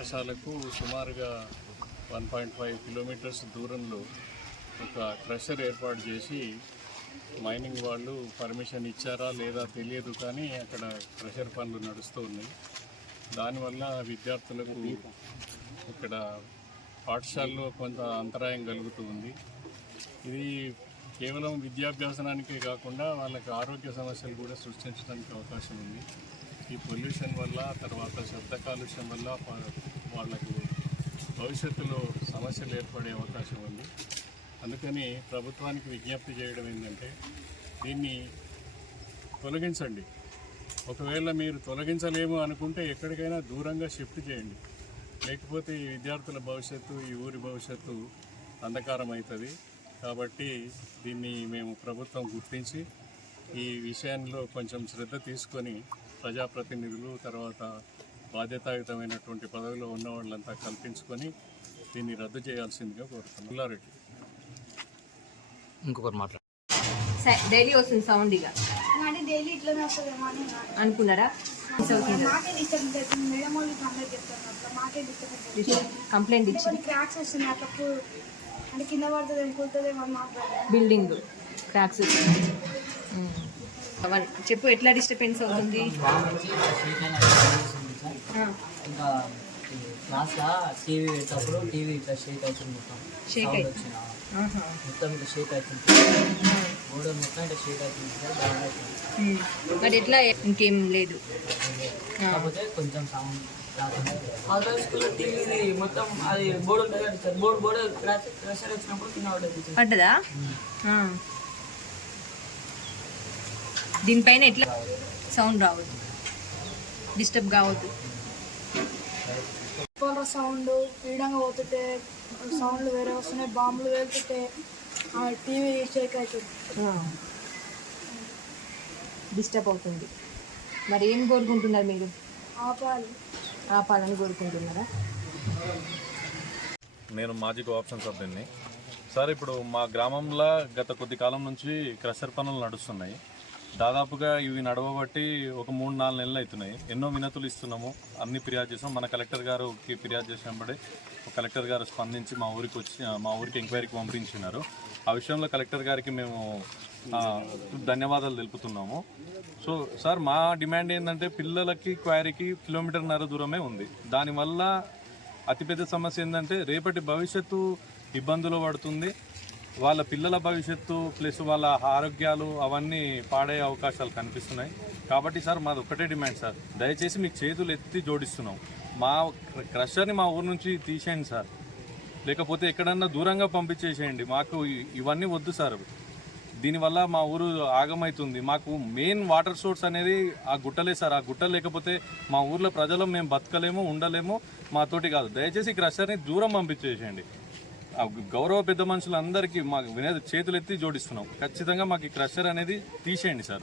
పాఠశాలకు సుమారుగా 1.5 కిలోమీటర్స్ దూరంలో ఒక క్రషర్ ఏర్పాటు చేసి మైనింగ్ వాళ్ళు పర్మిషన్ ఇచ్చారా లేదా తెలియదు, కానీ అక్కడ క్రషర్ పనులు నడుస్తూ ఉన్నాయి. దానివల్ల విద్యార్థులకు ఇక్కడ పాఠశాలలో కొంత అంతరాయం కలుగుతూ ఉంది. ఇది కేవలం విద్యాభ్యాసనానికే కాకుండా వాళ్ళకి ఆరోగ్య సమస్యలు కూడా సృష్టించడానికి అవకాశం ఉంది. ఈ పొల్యూషన్ వల్ల, తర్వాత శబ్ద కాలుష్యం వల్ల వాళ్ళకు భవిష్యత్తులో సమస్యలు ఏర్పడే అవకాశం ఉంది. అందుకని ప్రభుత్వానికి విజ్ఞప్తి చేయడం ఏంటంటే దీన్ని తొలగించండి. ఒకవేళ మీరు తొలగించలేము అనుకుంటే ఎక్కడికైనా దూరంగా షిఫ్ట్ చేయండి. లేకపోతే ఈ విద్యార్థుల భవిష్యత్తు, ఈ ఊరి భవిష్యత్తు అంధకారం అవుతుంది. కాబట్టి దీన్ని మేము ప్రభుత్వం గుర్తించి ఈ విషయంలో కొంచెం శ్రద్ధ తీసుకొని ప్రజాప్రతినిధులు, తర్వాత బాధ్యతాయుతమైనటువంటి పదవిలో ఉన్న వాళ్ళంతా కల్పించుకొని దీన్ని రద్దు చేయాల్సిందిగా కోరుతున్నాం. పుల్లారెడ్డి ఇంకొకరు మాట్లాడు. డైలీ వస్తుంది సౌండ్ ఇక డైలీ ఇట్లనే వస్తుంది అనుకున్నారా? కంప్లైంట్ ఇచ్చి క్రాక్స్ వస్తున్నాయి అప్పుడు అంటే కింద పడుతుంది వెళ్ళిపోతుంది బిల్డింగ్ క్రాక్స్ చెప్పు, ఎట్లా డిస్టర్బెన్స్ అవుతుంది? ఇంకా క్లాస్లో టీవీ పెట్టినప్పుడు టీవీ ఇట్లా షేక్ అవుతుంది, మొత్తం షేక్ అవుతుంది, మొత్తం ఇట్లా షేక్ అవుతుంది, గోడ మొత్తం ఇట్లా షేక్ అవుతుంది సార్. బాగా అవుతుంది. మరి ఎట్లా? ఇంకేం లేదు, కాకపోతే కొంచెం సౌండ్ అదర్ స్కూల్లో టీవీ మొత్తం అది బోర్డు ఉంటుంది కదా సార్, బోర్డు ప్రెషర్ వచ్చినప్పుడు కింద పడ్డది. పడ్డదా? దీనిపైన ఎట్లా సౌండ్ రావద్దు, డిస్టర్బ్ కావద్దు. సౌండ్ ఈడంగా పోతుంటే సౌండ్లు వేరే వస్తున్నాయి, బాంబులు వెళ్తుంటే టీవీ షేక్ అవుతుంది, డిస్టర్బ్ అవుతుంది. మరి ఏం కోరుకుంటున్నారు మీరు? ఆపాలని కోరుకుంటున్నారా? నేను మాజీ కోఆప్షన్ సభ్యున్ని సార్. ఇప్పుడు మా గ్రామంలో గత కొద్ది కాలం నుంచి క్రషర్ పనులు నడుస్తున్నాయి. దాదాపుగా ఇవి నడవబట్టి ఒక 3-4 నెలలు అవుతున్నాయి. ఎన్నో వినతులు ఇస్తున్నాము, అన్ని ఫిర్యాదు చేసాం. మన కలెక్టర్ గారికి ఫిర్యాదు చేసినప్పుడే కలెక్టర్ గారు స్పందించి మా ఊరికి ఎంక్వైరీకి పంపించినారు. ఆ విషయంలో కలెక్టర్ గారికి మేము ధన్యవాదాలు తెలుపుతున్నాము. సో సార్, మా డిమాండ్ ఏంటంటే పిల్లలకి క్వారీకి 1.5 కిలోమీటర్ దూరమే ఉంది. దానివల్ల అతిపెద్ద సమస్య ఏంటంటే రేపటి భవిష్యత్తు ఇబ్బందులు పడుతుంది. వాళ్ళ పిల్లల భవిష్యత్తు ప్లస్ వాళ్ళ ఆరోగ్యాలు అవన్నీ పాడే అవకాశాలు కనిపిస్తున్నాయి. కాబట్టి సార్, మాది ఒక్కటే డిమాండ్ సార్, దయచేసి మీకు చేతులు ఎత్తి జోడిస్తున్నాం, మా క్రషర్ని మా ఊరు నుంచి తీసేయండి సార్, లేకపోతే ఎక్కడన్నా దూరంగా పంపించేసేయండి. మాకు ఇవన్నీ వద్దు సార్. దీనివల్ల మా ఊరు ఆగమవుతుంది. మాకు మెయిన్ వాటర్ సోర్స్ అనేది ఆ గుట్టలే సార్. ఆ గుట్టలు లేకపోతే మా ఊర్లో ప్రజలు మేము బతకలేము, ఉండలేము, మాతోటి కాదు. దయచేసి క్రషర్ని దూరం పంపించేసేయండి. గౌరవ పెద్ద మనుషులందరికీ మాకు చేతులెత్తి జోడిస్తున్నాం. ఖచ్చితంగా మాకు ఈ క్రషర్ అనేది తీసేయండి సార్.